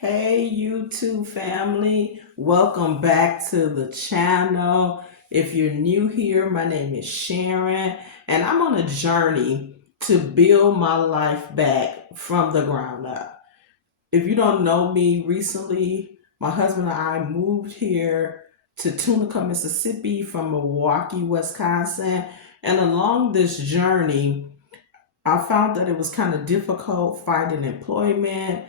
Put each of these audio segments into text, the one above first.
Hey YouTube family, welcome back to the channel. If you're new here, my name is Sharon and I'm on a journey to build my life back from the ground up. If you don't know me, recently my husband and I moved here to Tunica, Mississippi from Milwaukee, Wisconsin, and along this journey I found that it was kind of difficult finding employment,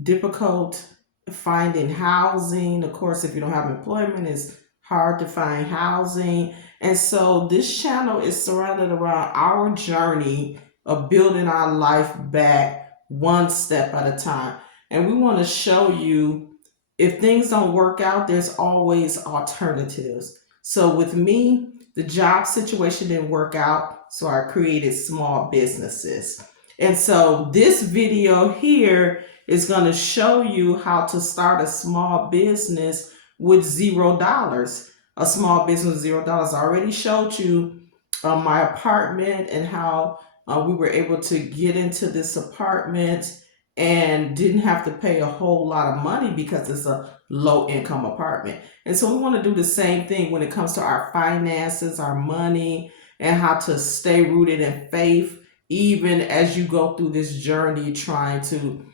difficult finding housing. Of course, if you don't have employment, it's hard to find housing. And so this channel is surrounded around our journey of building our life back one step at a time. And we want to show you if things don't work out, there's always alternatives. So with me, the job situation didn't work out, so I created small businesses. And so this video here is going to show you how to start a small business with $0. A small business with $0. I already showed you my apartment and how we were able to get into this apartment and didn't have to pay a whole lot of money because it's a low income apartment. And so we want to do the same thing when it comes to our finances, our money, and how to stay rooted in faith, even as you go through this journey trying to,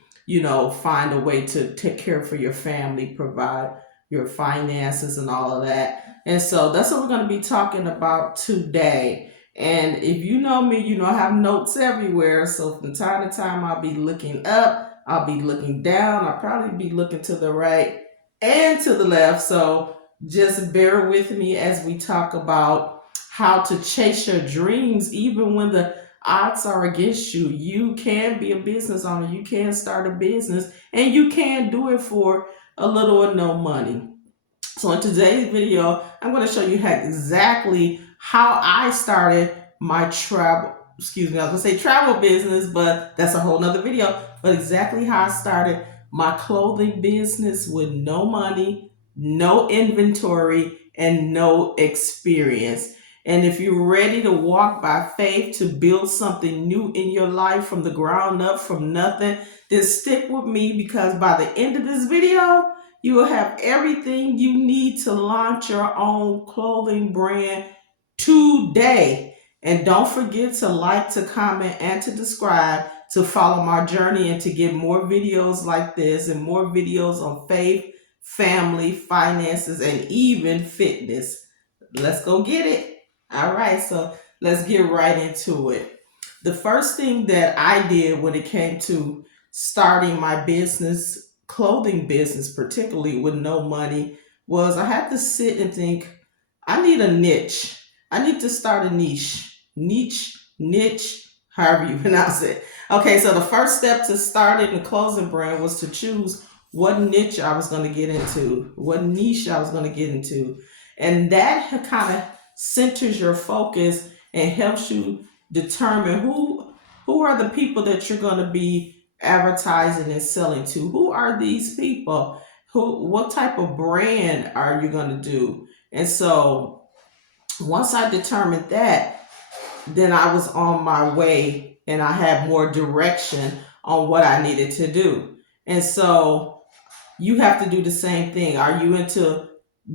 find a way to take care for your family, provide your finances and all of that. And so that's what we're going to be talking about today. And if you know me, I have notes everywhere. So from time to time, I'll be looking up, I'll be looking down, I'll probably be looking to the right and to the left. So just bear with me as we talk about how to chase your dreams, even when the odds are against you. You can be a business owner, you can start a business, and you can do it for a little or no money. So in today's video, I'm going to show you exactly how I started my travel business, but that's a whole nother video. But exactly how I started my clothing business with no money, no inventory, and no experience. And if you're ready to walk by faith to build something new in your life from the ground up, from nothing, then stick with me, because by the end of this video, you will have everything you need to launch your own clothing brand today. And don't forget to like, to comment, and to subscribe to follow my journey and to get more videos like this and more videos on faith, family, finances, and even fitness. Let's go get it. All right, so let's get right into it. The first thing that I did when it came to starting my business, clothing business, particularly with no money, was I had to sit and think, I need a niche. I need to start a niche, however you pronounce it. Okay, so the first step to starting a clothing brand was to choose what niche I was going to get into, what niche I was going to get into. And that kind of centers your focus and helps you determine who are the people that you're going to be advertising and selling to. Who are these people? What type of brand are you going to do? And so once I determined that, then I was on my way and I had more direction on what I needed to do. And so you have to do the same thing. Are you into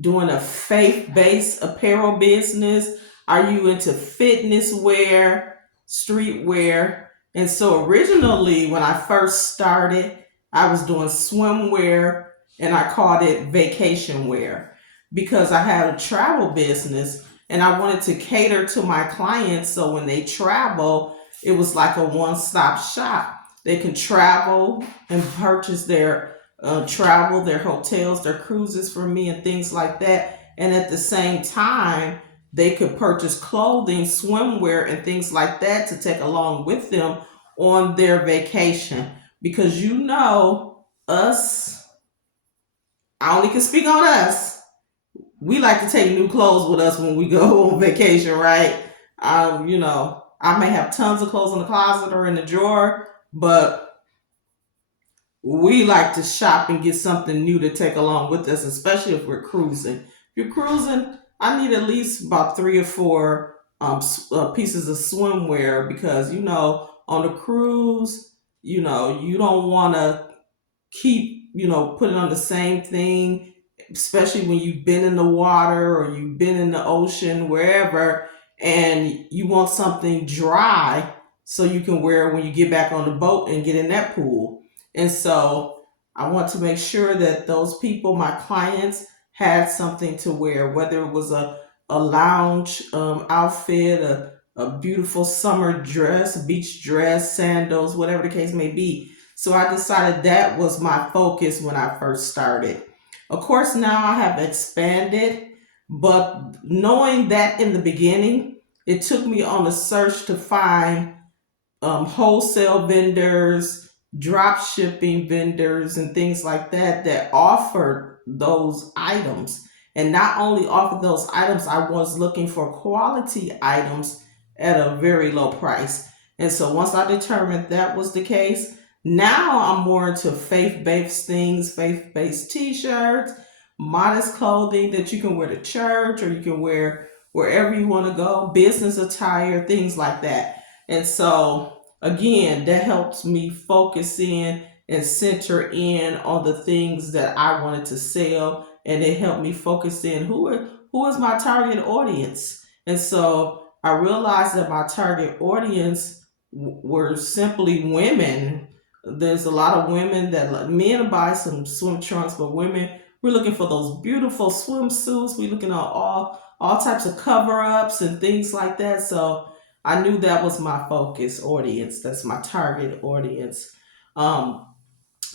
doing a faith-based apparel business? Are you into fitness wear, streetwear? And so originally when I first started, I was doing swimwear and I called it vacation wear because I had a travel business and I wanted to cater to my clients. So when they travel, it was like a one-stop shop. They can travel and purchase their travel, their hotels, their cruises for me and things like that. And at the same time, they could purchase clothing, swimwear, and things like that to take along with them on their vacation. Because us, I only can speak on us. We like to take new clothes with us when we go on vacation, right? I may have tons of clothes in the closet or in the drawer, but we like to shop and get something new to take along with us, especially if we're cruising. If you're cruising, I need at least about 3 or 4 pieces of swimwear because, on the cruise, you don't want to keep, putting on the same thing, especially when you've been in the water or you've been in the ocean, wherever, and you want something dry so you can wear it when you get back on the boat and get in that pool. And so I want to make sure that those people, my clients, had something to wear, whether it was a lounge outfit, a beautiful summer dress, beach dress, sandals, whatever the case may be. So I decided that was my focus when I first started. Of course, now I have expanded, but knowing that in the beginning, it took me on a search to find wholesale vendors, drop shipping vendors, and things like that that offered those items. And not only offered those items, I was looking for quality items at a very low price. And so once I determined that was the case, now I'm more into faith based things, faith based t shirts, modest clothing that you can wear to church or you can wear wherever you want to go, business attire, things like that. And so, again, that helps me focus in and center in on the things that I wanted to sell. And it helped me focus in who is my target audience. And so I realized that my target audience were simply women. There's a lot of women that men buy some swim trunks, but women, we're looking for those beautiful swimsuits. We're looking at all types of cover ups and things like that. So I knew that was my focus audience. That's my target audience. Um,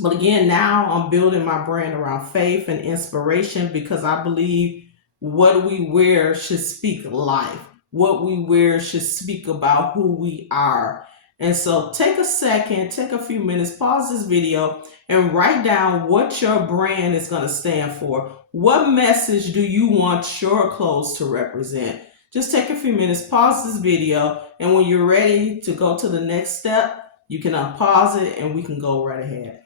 but again, now I'm building my brand around faith and inspiration because I believe what we wear should speak life. What we wear should speak about who we are. And so take a second, take a few minutes, pause this video, and write down what your brand is going to stand for. What message do you want your clothes to represent? Just take a few minutes, pause this video, and when you're ready to go to the next step, you can unpause it and we can go right ahead.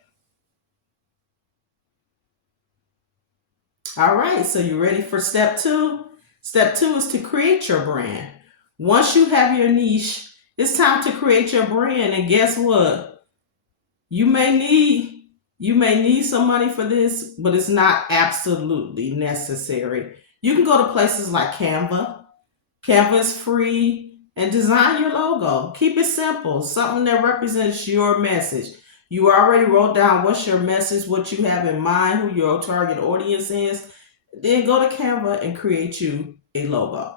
All right, so you ready for step two? Step two is to create your brand. Once you have your niche, it's time to create your brand. And guess what? You may need some money for this, but it's not absolutely necessary. You can go to places like Canva. Canva is free, and design your logo. Keep it simple, something that represents your message. You already wrote down what's your message, what you have in mind, who your target audience is. Then go to Canva and create you a logo.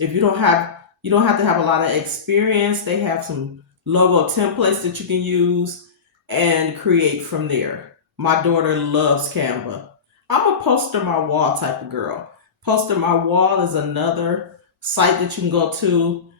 If you don't have to have a lot of experience. They have some logo templates that you can use and create from there. My daughter loves Canva. I'm a poster my wall type of girl. Poster my wall is another site that you can go to.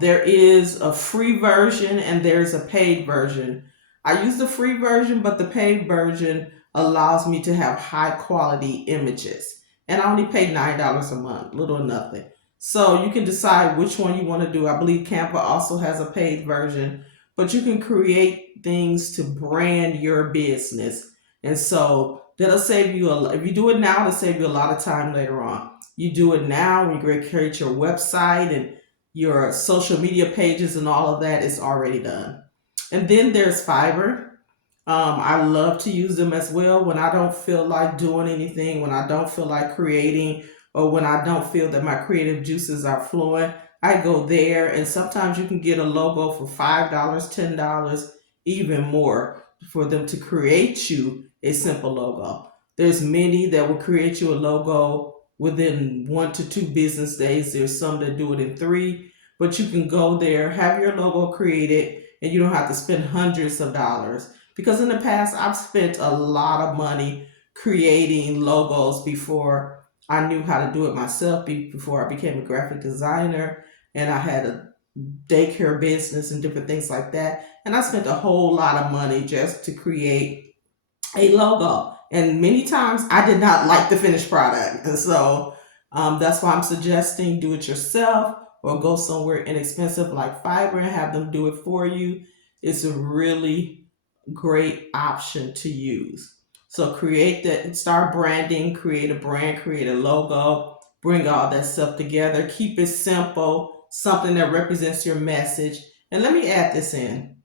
There is a free version and there's a paid version. I use the free version, but the paid version allows me to have high quality images. And I only pay $9 a month, little or nothing. So you can decide which one you want to do. I believe Canva also has a paid version, but you can create things to brand your business. And so that'll save you if you do it now, it'll save you a lot of time later on. You do it now when you create your website and your social media pages and all of that is already done. And then there's Fiverr. I love to use them as well when I don't feel like doing anything, when I don't feel like creating, or when I don't feel that my creative juices are flowing. I go there, and sometimes you can get a logo for $5, $10, even more for them to create you a simple logo. There's many that will create you a logo within 1 to 2 business days. There's some that do it in 3, but you can go there, have your logo created, and you don't have to spend hundreds of dollars. Because in the past, I've spent a lot of money creating logos before I knew how to do it myself, before I became a graphic designer and I had a daycare business and different things like that. And I spent a whole lot of money just to create a logo. And many times I did not like the finished product. And so that's why I'm suggesting do it yourself or go somewhere inexpensive like Fiverr and have them do it for you. It's a really great option to use. So create that, start branding, create a brand, create a logo, bring all that stuff together, keep it simple, something that represents your message. And let me add this in.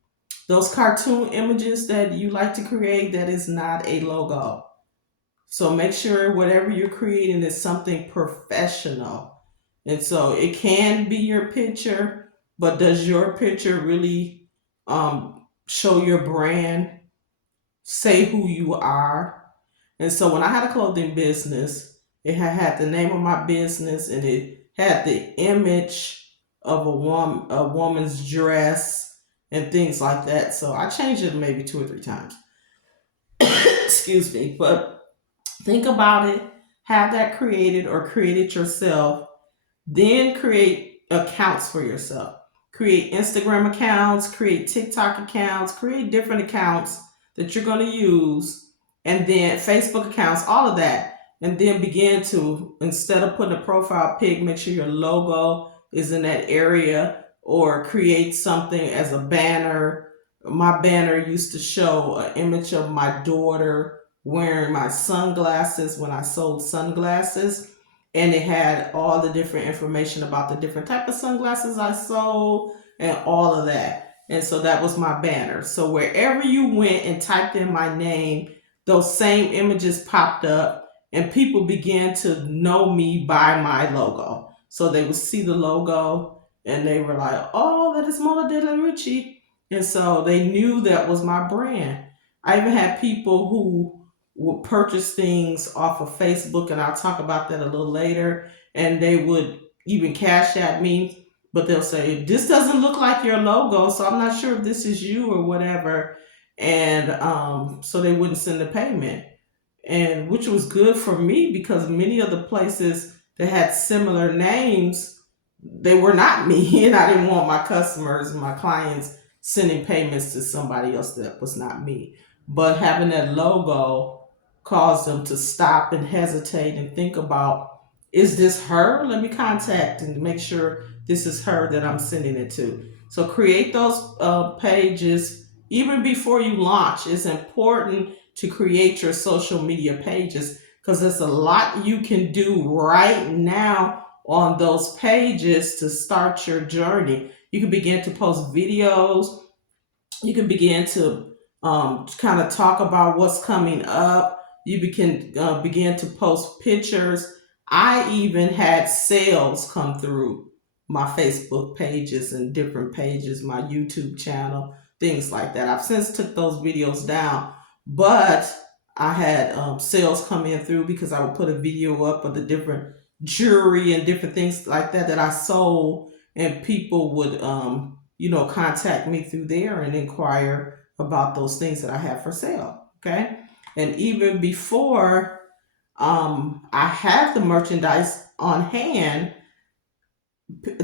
those cartoon images that you like to create, that is not a logo. So make sure whatever you're creating is something professional. And so it can be your picture, but does your picture really show your brand, say who you are? And so when I had a clothing business, it had the name of my business and it had the image of a woman's dress and things like that. So I changed it maybe 2 or 3 times. Excuse me, but think about it, have that created or create it yourself, then create accounts for yourself. Create Instagram accounts, create TikTok accounts, create different accounts that you're going to use, and then Facebook accounts, all of that. And then begin to, instead of putting a profile pic, make sure your logo is in that area or create something as a banner. My banner used to show an image of my daughter wearing my sunglasses when I sold sunglasses, and it had all the different information about the different type of sunglasses I sold and all of that. And so that was my banner. So wherever you went and typed in my name, those same images popped up and people began to know me by my logo. So they would see the logo and they were like, oh, that is Mola de la Ricci. And so they knew that was my brand. I even had people who would purchase things off of Facebook, and I'll talk about that a little later. And they would even cash at me, but they'll say, this doesn't look like your logo, so I'm not sure if this is you or whatever. And so they wouldn't send the payment, and which was good for me because many of the places that had similar names, they were not me, and I didn't want my customers, my clients, sending payments to somebody else that was not me. But having that logo caused them to stop and hesitate and think about, is this her? Let me contact and make sure this is her that I'm sending it to. So create those pages even before you launch. It's important to create your social media pages because there's a lot you can do right now on those pages to start your journey. You can begin to post videos. You can begin to kind of talk about what's coming up. You can begin to post pictures. I even had sales come through my Facebook pages and different pages, my YouTube channel, things like that. I've since took those videos down, but I had sales come in through because I would put a video up of the different jewelry and different things like that that I sold, and people would contact me through there and inquire about those things that I have for sale. Okay. And even before I had the merchandise on hand,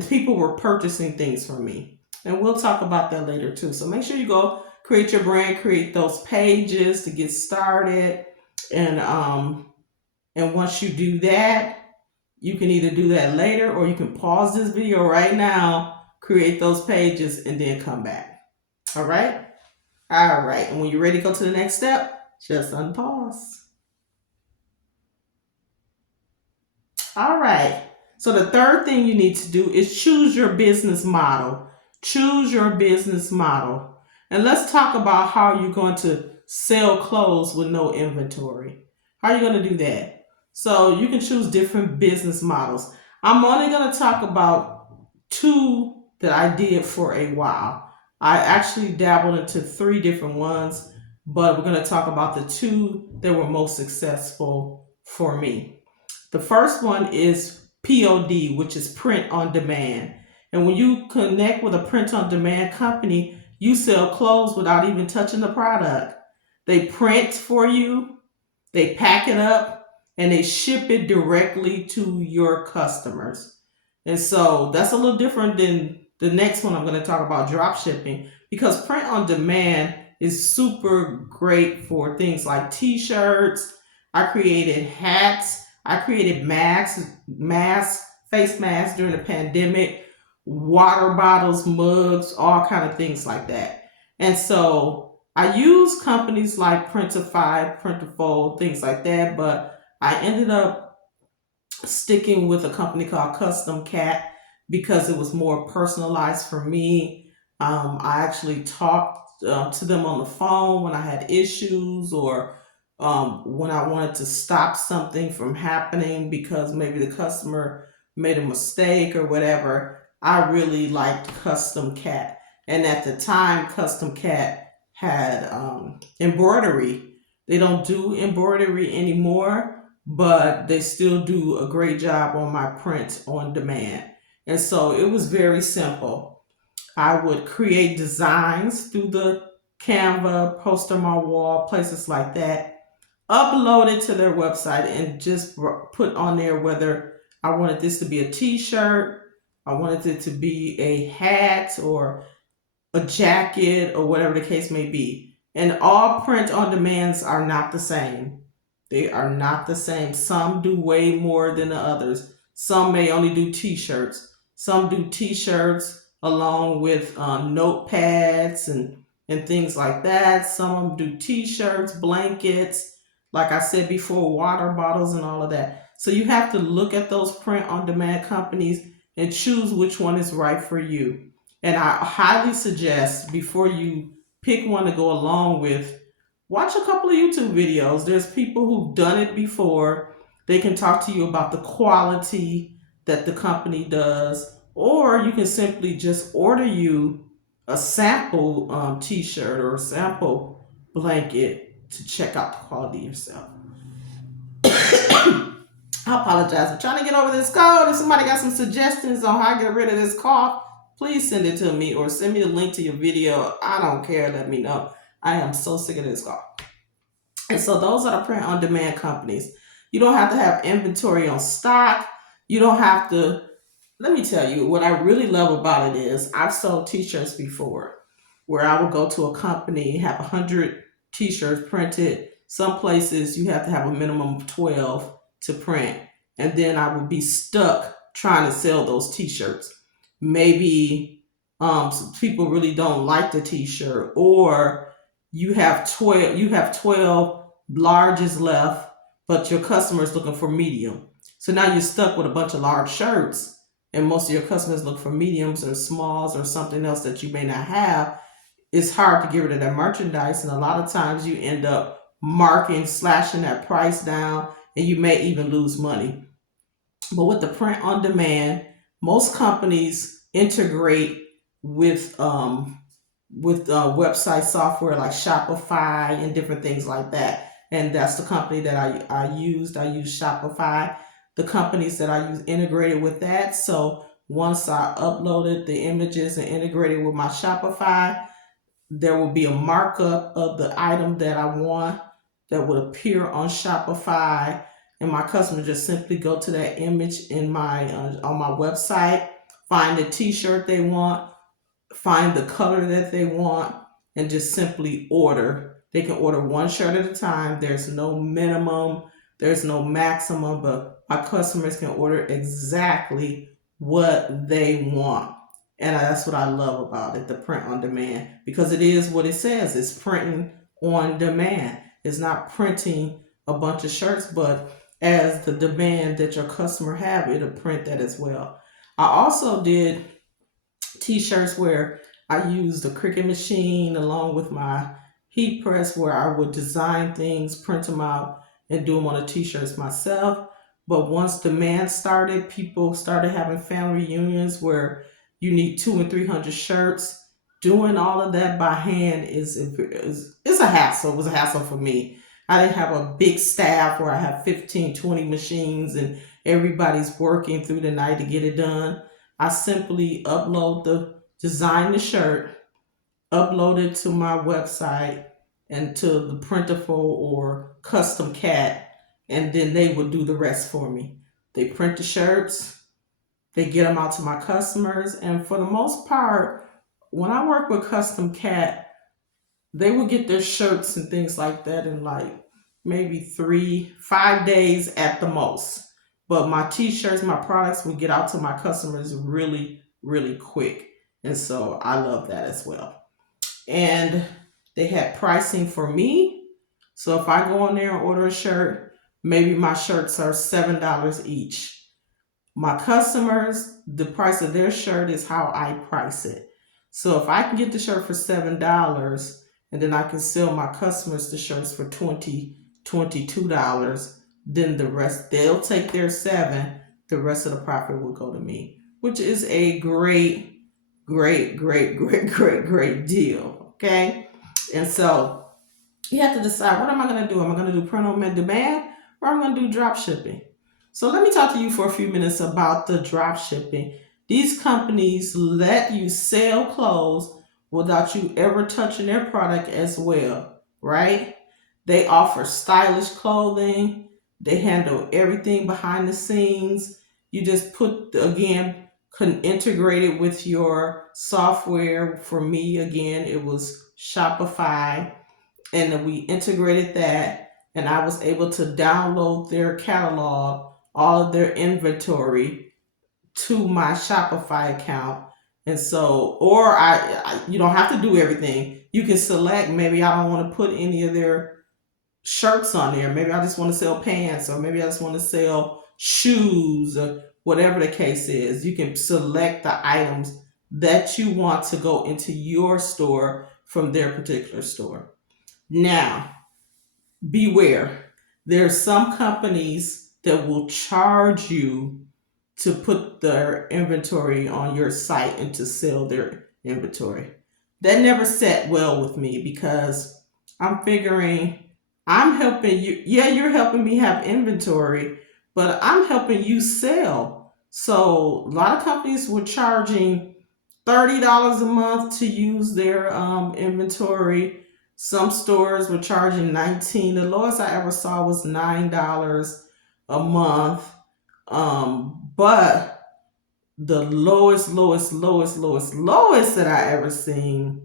people were purchasing things from me. And we'll talk about that later too. So make sure you go create your brand, create those pages to get started. And once you do that, you can either do that later or you can pause this video right now, create those pages, and then come back. All right? All right. And when you're ready to go to the next step, just unpause. All right. So the third thing you need to do is choose your business model. Choose your business model. And let's talk about how you're going to sell clothes with no inventory. How are you going to do that? So you can choose different business models. I'm only going to talk about two that I did for a while. I actually dabbled into 3 different ones, but we're going to talk about the 2 that were most successful for me. The first one is POD, which is print on demand. And when you connect with a print on demand company, you sell clothes without even touching the product. They print for you, they pack it up, and they ship it directly to your customers. And so that's a little different than the next one I'm going to talk about, drop shipping, because print on demand is super great for things like t-shirts. I created hats. I created masks, face masks during the pandemic, water bottles, mugs, all kind of things like that. And so I use companies like Printify, Printifold, things like that, but I ended up sticking with a company called Custom Cat because it was more personalized for me. I actually talked to them on the phone when I had issues, or when I wanted to stop something from happening because maybe the customer made a mistake or whatever. I really liked Custom Cat. And at the time, Custom Cat had embroidery. They don't do embroidery anymore, but they still do a great job on my prints on demand. And so it was very simple. I would create designs through the Canva, post on my wall, places like that, upload it to their website, and just put on there whether I wanted this to be a t-shirt, I wanted it to be a hat or a jacket or whatever the case may be. And all print on demands are not the same. They are not the same. Some do way more than the others. Some may only do t-shirts. Some do t-shirts along with notepads and things like that. Some of them do t-shirts, blankets, like I said before, water bottles and all of that. So you have to look at those print on demand companies and choose which one is right for you. And I highly suggest, before you pick one to go along with, watch a couple of YouTube videos. There's people who've done it before. They can talk to you about the quality that the company does, or you can simply just order you a sample t-shirt or a sample blanket to check out the quality yourself. I apologize. I'm trying to get over this cold. If somebody got some suggestions on how to get rid of this cough, please send it to me or send me a link to your video. I don't care. Let me know. I am so sick of this cough. And so those are the print on demand companies. You don't have to have inventory on stock. You don't have to. Let me tell you what I really love about it is I've sold t-shirts before where I would go to a company, have 100 t-shirts printed. Some places you have to have a minimum of 12 to print. And then I would be stuck trying to sell those t-shirts. Maybe some people really don't like the t-shirt, or you have 12 larges left, but your customer is looking for medium. So now you're stuck with a bunch of large shirts, and most of your customers look for mediums or smalls or something else that you may not have. It's hard to get rid of that merchandise, and a lot of times you end up slashing that price down, and you may even lose money. But with the print on demand, most companies integrate with website software like Shopify and different things like that. And that's the company that I used. I use Shopify. The companies that I use integrated with that. So once I uploaded the images and integrated with my Shopify, there will be a markup of the item that I want that would appear on Shopify, and my customer just simply go to that image in my on my website, find the t-shirt they want, find the color that they want, and just simply order. They can order one shirt at a time. There's no minimum, there's no maximum, but my customers can order exactly what they want. And that's what I love about it, the print on demand, because it is what it says. It's printing on demand. It's not printing a bunch of shirts, but as the demand that your customer have, it'll print that as well. I also did t-shirts where I used a Cricut machine along with my heat press, where I would design things, print them out, and do them on the t-shirts myself. But once demand started, people started having family reunions where you need 200 and 300 shirts. Doing all of that by hand is a hassle. It was a hassle for me. I didn't have a big staff where I have 15, 20 machines and everybody's working through the night to get it done. I simply design the shirt, upload it to my website and to the Printiful or Custom Cat, and then they would do the rest for me. They print the shirts, they get them out to my customers, and for the most part, when I work with Custom Cat, they will get their shirts and things like that in like maybe 3-5 days at the most. But my t-shirts, my products will get out to my customers really, really quick. And so I love that as well. And they had pricing for me. So if I go on there and order a shirt, maybe my shirts are $7 each. My customers, the price of their shirt is how I price it. So if I can get the shirt for $7 and then I can sell my customers the shirts for $22, then the rest they'll take their 7, the rest of the profit will go to me, which is a great, great, great, great, great, great deal. Okay. And so you have to decide, what am I going to do? Am I going to do print on demand, or am I going to do drop shipping? So let me talk to you for a few minutes about the drop shipping. These companies let you sell clothes without you ever touching their product as well, right? They offer stylish clothing. They handle everything behind the scenes. You just put, again, can integrate it with your software. For me, again, it was Shopify, and then we integrated that, and I was able to download their catalog, all of their inventory, to my Shopify account. And so, or you don't have to do everything. You can select, maybe I don't want to put any of their shirts on there. Maybe I just want to sell pants, or maybe I just want to sell shoes, or whatever the case is. You can select the items that you want to go into your store from their particular store. Now, beware. There are some companies that will charge you to put their inventory on your site and to sell their inventory. That never sat well with me, because I'm figuring, I'm helping you. Yeah, you're helping me have inventory, but I'm helping you sell. So a lot of companies were charging $30 a month to use their inventory. Some stores were charging 19. The lowest I ever saw was $9 a month. But the lowest that I ever seen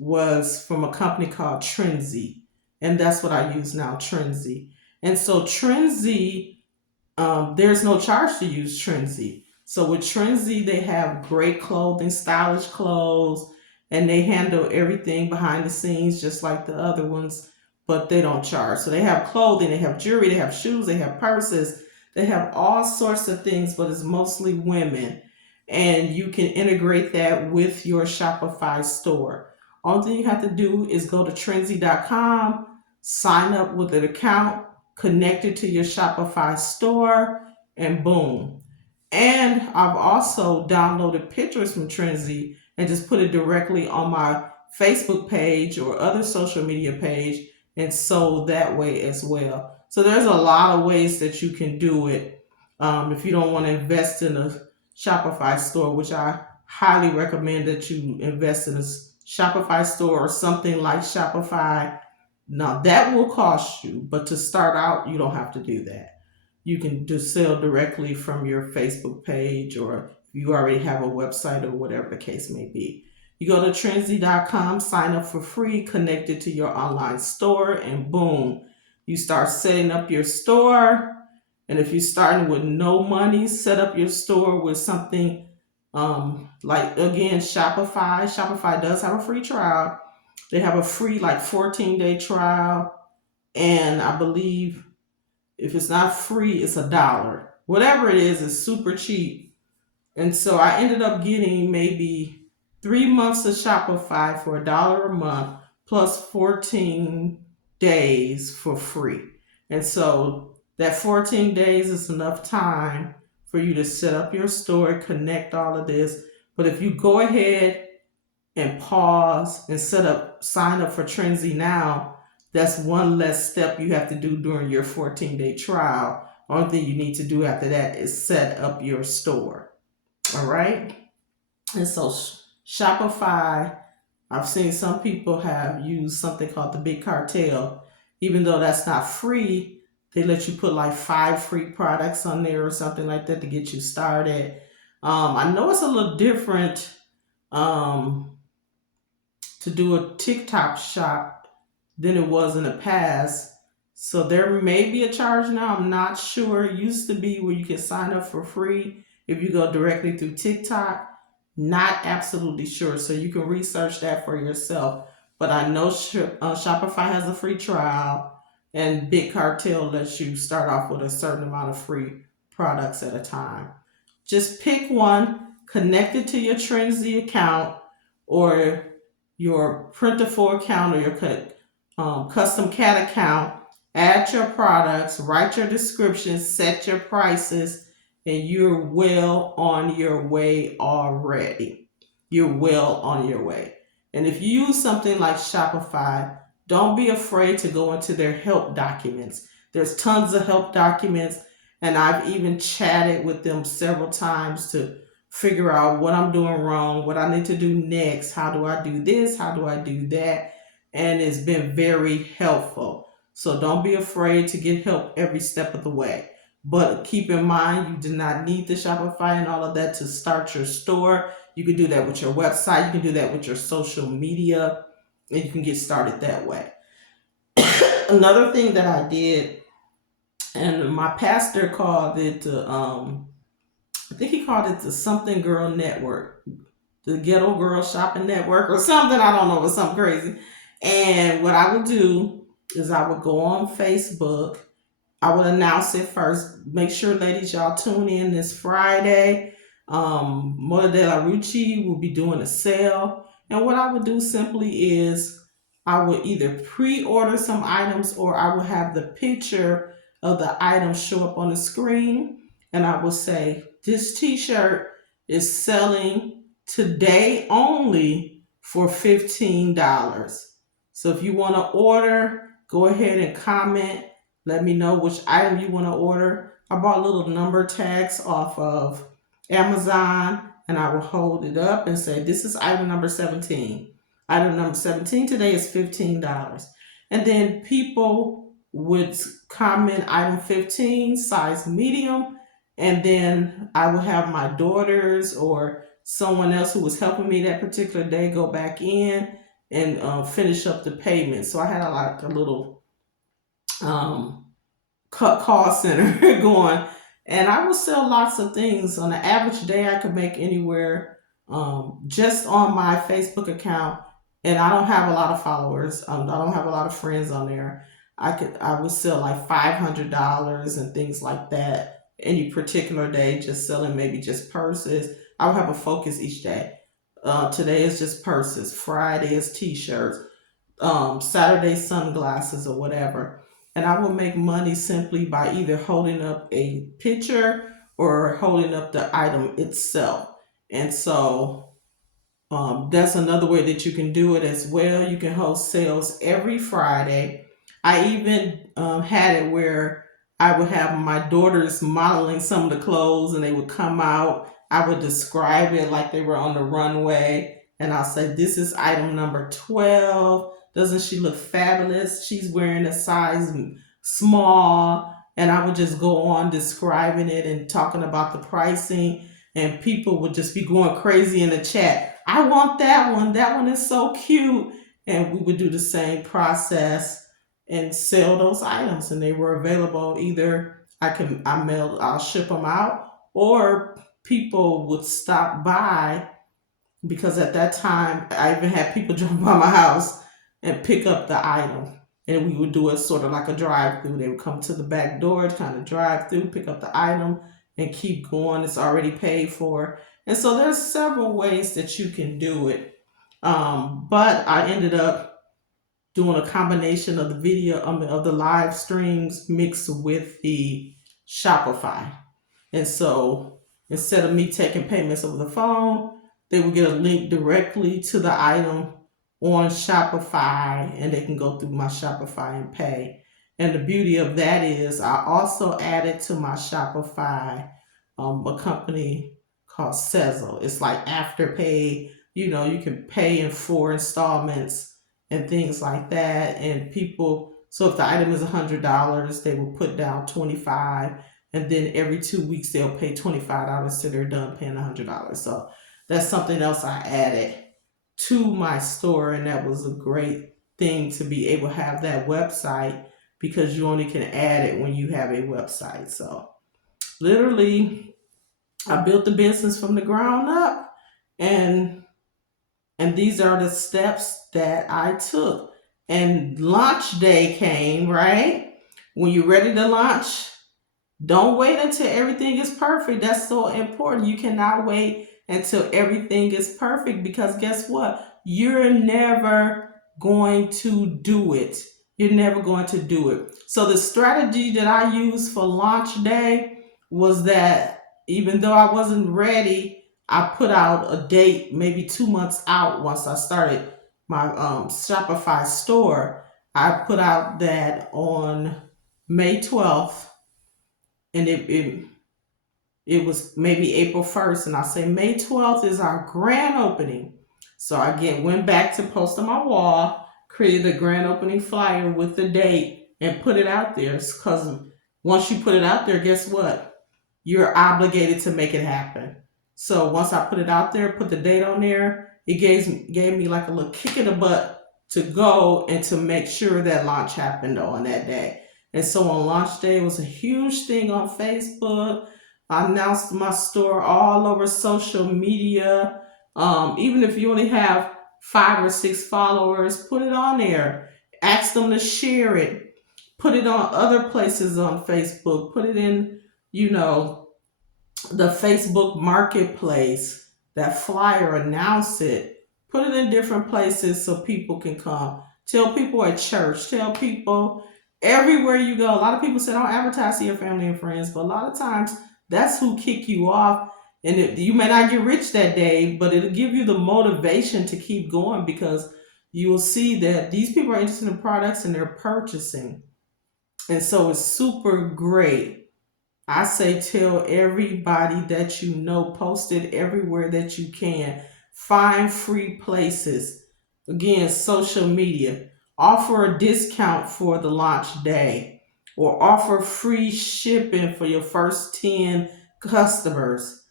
was from a company called Trenzy. And that's what I use now, Trenzy. And so Trenzy, there's no charge to use Trenzy. So with Trenzy, they have great clothing, stylish clothes, and they handle everything behind the scenes just like the other ones, but they don't charge. So they have clothing, they have jewelry, they have shoes, they have purses, they have all sorts of things, but it's mostly women. And you can integrate that with your Shopify store. All thing you have to do is go to Trenzy.com, sign up with an account, connect it to your Shopify store, and boom. And I've also downloaded pictures from Trenzy and just put it directly on my Facebook page or other social media page, and sold that way as well. So there's a lot of ways that you can do it. If you don't want to invest in a Shopify store, which I highly recommend that you invest in a Shopify store or something like Shopify. Now that will cost you, but to start out, you don't have to do that. You can just sell directly from your Facebook page, or you already have a website or whatever the case may be. You go to Trenzy.com, sign up for free, connect it to your online store, and boom, you start setting up your store. And if you're starting with no money, set up your store with something like, again, Shopify. Shopify does have a free trial. They have a free, like, 14-day trial. And I believe if it's not free, it's $1. Whatever it is, it's super cheap. And so I ended up getting maybe 3 months of Shopify for $1 a month, plus 14 days for free. And so that 14 days is enough time for you to set up your store, connect all of this. But if you go ahead and pause and sign up for Trenzy now, that's one less step you have to do during your 14-day trial. Only thing you need to do after that is set up your store. All right. And so Shopify, I've seen some people have used something called the Big Cartel. Even though that's not free, they let you put like 5 free products on there or something like that to get you started. I know it's a little different to do a TikTok shop than it was in the past. So there may be a charge now. I'm not sure. It used to be where you can sign up for free if you go directly through TikTok. Not absolutely sure. So you can research that for yourself. But I know Shopify has a free trial, and Big Cartel lets you start off with a certain amount of free products at a time. Just pick one, connect it to your Trenzy account. or your Printer4 account or your custom CAD account, add your products, write your descriptions, set your prices, and you're well on your way already. You're well on your way. And if you use something like Shopify, don't be afraid to go into their help documents. There's tons of help documents, and I've even chatted with them several times to figure out what I'm doing wrong, what I need to do next, how do I do this, how do I do that, and it's been very helpful. So don't be afraid to get help every step of the way. But keep in mind, you do not need the Shopify and all of that to start your store. You can do that with your website, you can do that with your social media, and you can get started that way. Another thing that I did, and my pastor called it I think he called it the Something Girl Network, the Ghetto Girl Shopping Network or something. I don't know, it was something crazy. And what I would do is I would go on Facebook. I would announce it first. Make sure, ladies, y'all tune in this Friday. Moda de la Rucci will be doing a sale. And what I would do simply is I would either pre-order some items or I would have the picture of the item show up on the screen. And I would say, this t-shirt is selling today only for $15. So if you want to order, go ahead and comment. Let me know which item you want to order. I bought little number tags off of Amazon, and I will hold it up and say, this is item number 17. Item number 17 today is $15. And then people would comment item 15, size medium, and then I will have my daughters or someone else who was helping me that particular day go back in and finish up the payment. So I had a little call center going, and I would sell lots of things. On an average day, I could make anywhere just on my Facebook account, and I don't have a lot of followers. I don't have a lot of friends on there. I would sell like $500 and things like that any particular day, just selling maybe just purses. I would have a focus each day. Today is just purses. Friday is t-shirts. Saturday sunglasses or whatever. And I will make money simply by either holding up a picture or holding up the item itself. And so that's another way that you can do it as well. You can host sales every Friday. I even had it where I would have my daughters modeling some of the clothes and they would come out. I would describe it like they were on the runway. And I'll say, this is item number 12. Doesn't she look fabulous? She's wearing a size small. And I would just go on describing it and talking about the pricing. And people would just be going crazy in the chat. I want that one. That one is so cute. And we would do the same process and sell those items. And they were available either I'll ship them out, or people would stop by, because at that time I even had people drive by my house and pick up the item. And we would do it sort of like a drive-through. They would come to the back door, kind of drive through, pick up the item, and keep going. It's already paid for. And so there's several ways that you can do it. But I ended up doing a combination of the video, of the live streams mixed with the Shopify. And so instead of me taking payments over the phone, they will get a link directly to the item on Shopify, and they can go through my Shopify and pay. And the beauty of that is I also added to my Shopify a company called Sezzle. It's like Afterpay. You can pay in 4 installments and things like that. And people, so if the item is $100, they will put down $25, and then every 2 weeks they'll pay $25 till they're done paying $100. So that's something else I added to my store, and that was a great thing to be able to have that website, because you only can add it when you have a website. So literally, I built the business from the ground up, and these are the steps that I took. And launch day came, right? When you're ready to launch, don't wait until everything is perfect. That's so important. You cannot wait until everything is perfect, because guess what? You're never going to do it. You're never going to do it. So the strategy that I used for launch day was that even though I wasn't ready, I put out a date maybe 2 months out once I started my Shopify store. I put out that on May 12th, and it was maybe April 1st, and I say May 12th is our grand opening. So I again went back to post on my wall, created a grand opening flyer with the date, and put it out there. Because once you put it out there, guess what? You're obligated to make it happen. So once I put it out there, put the date on there, it gave me like a little kick in the butt to go and to make sure that launch happened on that day. And so on launch day, it was a huge thing on Facebook. I announced my store all over social media. Even if you only have 5 or 6 followers, put it on there. Ask them to share it. Put it on other places on Facebook. Put it in, you know, the Facebook marketplace, that flyer, announce it, put it in different places so people can come. Tell people at church, tell people everywhere you go. A lot of people say don't advertise to your family and friends, but a lot of times that's who kick you off. And you may not get rich that day, but it'll give you the motivation to keep going, because you will see that these people are interested in products and they're purchasing. And so it's super great. I say tell everybody that you know, post it everywhere that you can. Find free places. Again, social media. Offer a discount for the launch day, or offer free shipping for your first 10 customers.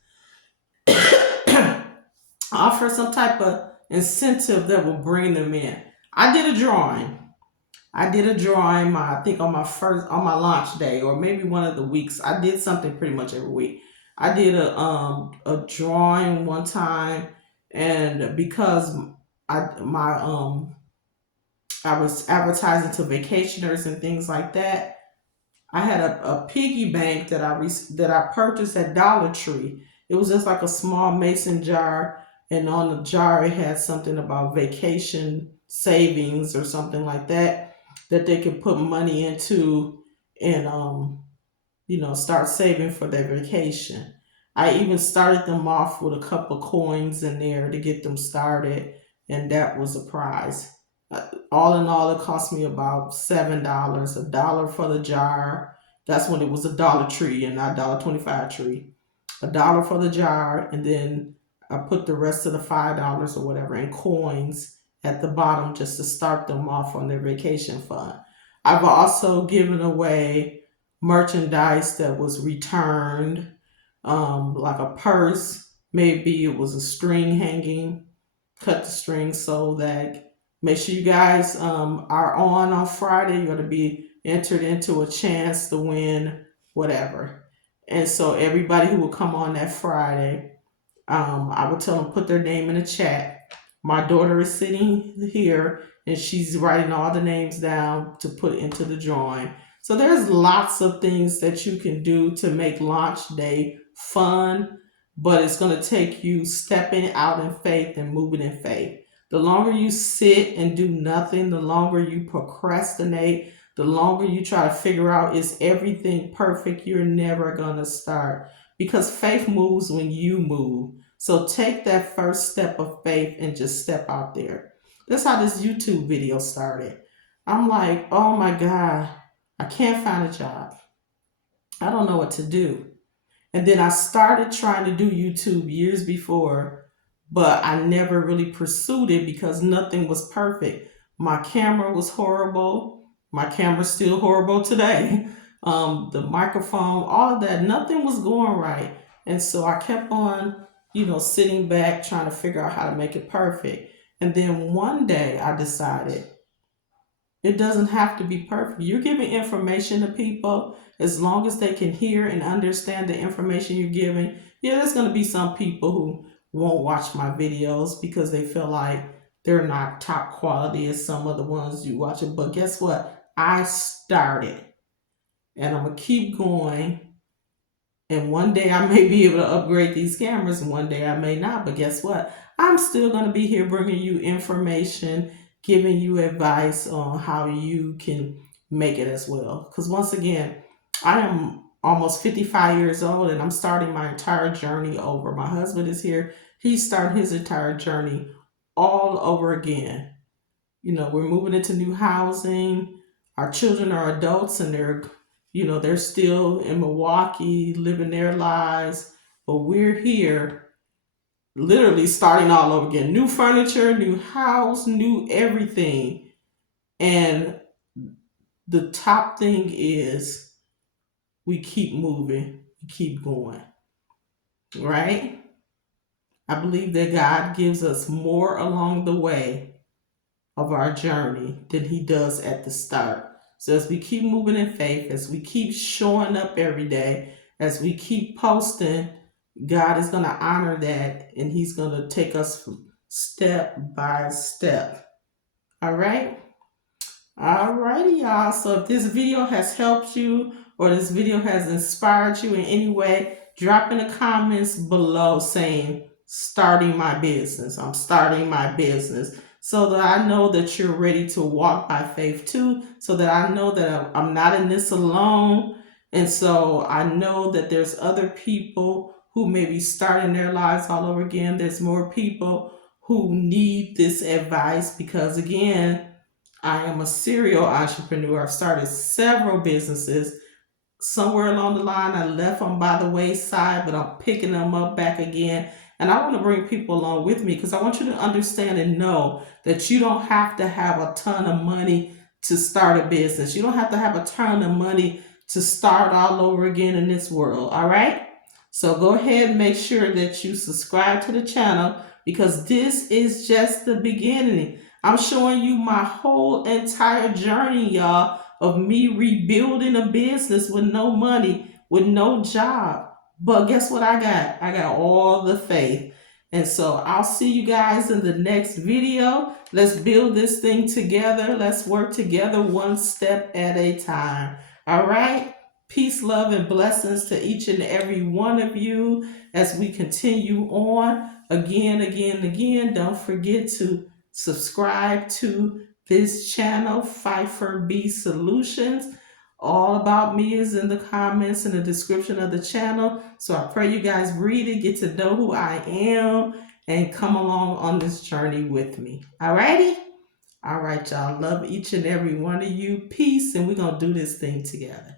Offer some type of incentive that will bring them in. I did a drawing. I think on my launch day, or maybe one of the weeks. I did something pretty much every week. I did a drawing one time, and because I was advertising to vacationers and things like that, I had a piggy bank that I purchased at Dollar Tree. It was just like a small mason jar, and on the jar it had something about vacation savings or something like that, that they could put money into, and start saving for their vacation. I even started them off with a couple of coins in there to get them started, and that was a prize. All in all, it cost me about $7, a dollar for the jar. That's when it was a Dollar Tree and not $1.25 tree. A dollar for the jar, and then I put the rest of the $5 or whatever in coins at the bottom just to start them off on their vacation fund. I've also given away merchandise that was returned, like a purse. Maybe it was a string hanging, cut the string, sew that. Make sure you guys are on Friday. You're going to be entered into a chance to win whatever. And so everybody who will come on that Friday, I would tell them put their name in the chat. My daughter is sitting here and she's writing all the names down to put into the drawing. So there's lots of things that you can do to make launch day fun, but it's going to take you stepping out in faith and moving in faith. The longer you sit and do nothing, the longer you procrastinate, the longer you try to figure out is everything perfect, you're never going to start, because faith moves when you move. So take that first step of faith and just step out there. That's how this YouTube video started. I'm like, oh my God, I can't find a job. I don't know what to do. And then I started trying to do YouTube years before, but I never really pursued it because nothing was perfect. My camera was horrible. My camera's still horrible today. The microphone, all of that, nothing was going right. And so I kept on, sitting back trying to figure out how to make it perfect. And then one day I decided it doesn't have to be perfect. You're giving information to people, as long as they can hear and understand the information you're giving. Yeah, there's going to be some people who won't watch my videos because they feel like they're not top quality as some of the ones you watch it. But guess what? I started, and I'm going to keep going And one day I may be able to upgrade these cameras, and one day I may not. But guess what? I'm still going to be here bringing you information, giving you advice on how you can make it as well. Because once again, I am almost 55 years old and I'm starting my entire journey over. My husband is here. He's starting his entire journey all over again. We're moving into new housing. Our children are adults and they're still in Milwaukee living their lives. But we're here literally starting all over again. New furniture, new house, new everything. And the top thing is we keep moving, we keep going, right? I believe that God gives us more along the way of our journey than he does at the start. So as we keep moving in faith, as we keep showing up every day, as we keep posting, God is going to honor that and he's going to take us step by step. All right? Alrighty, y'all. So if this video has helped you or this video has inspired you in any way, drop in the comments below saying, starting my business. I'm starting my business. So that I know that you're ready to walk by faith too. So that I know that I'm not in this alone. And so I know that there's other people who may be starting their lives all over again. There's more people who need this advice because, again, I am a serial entrepreneur. I've started several businesses. Somewhere along the line, I left them by the wayside, but I'm picking them up back again. And I want to bring people along with me because I want you to understand and know that you don't have to have a ton of money to start a business. You don't have to have a ton of money to start all over again in this world. All right? So go ahead and make sure that you subscribe to the channel because this is just the beginning. I'm showing you my whole entire journey, y'all, of me rebuilding a business with no money, with no job. But guess what I got? I got all the faith. And so I'll see you guys in the next video. Let's build this thing together. Let's work together one step at a time. All right? Peace, love, and blessings to each and every one of you as we continue on. Again, don't forget to subscribe to this channel, Pfeiffer B Solutions. All about me is in the comments in the description of the channel. So I pray you guys read it, get to know who I am, and come along on this journey with me. Alrighty? All right, y'all. Love each and every one of you. Peace, and we're going to do this thing together.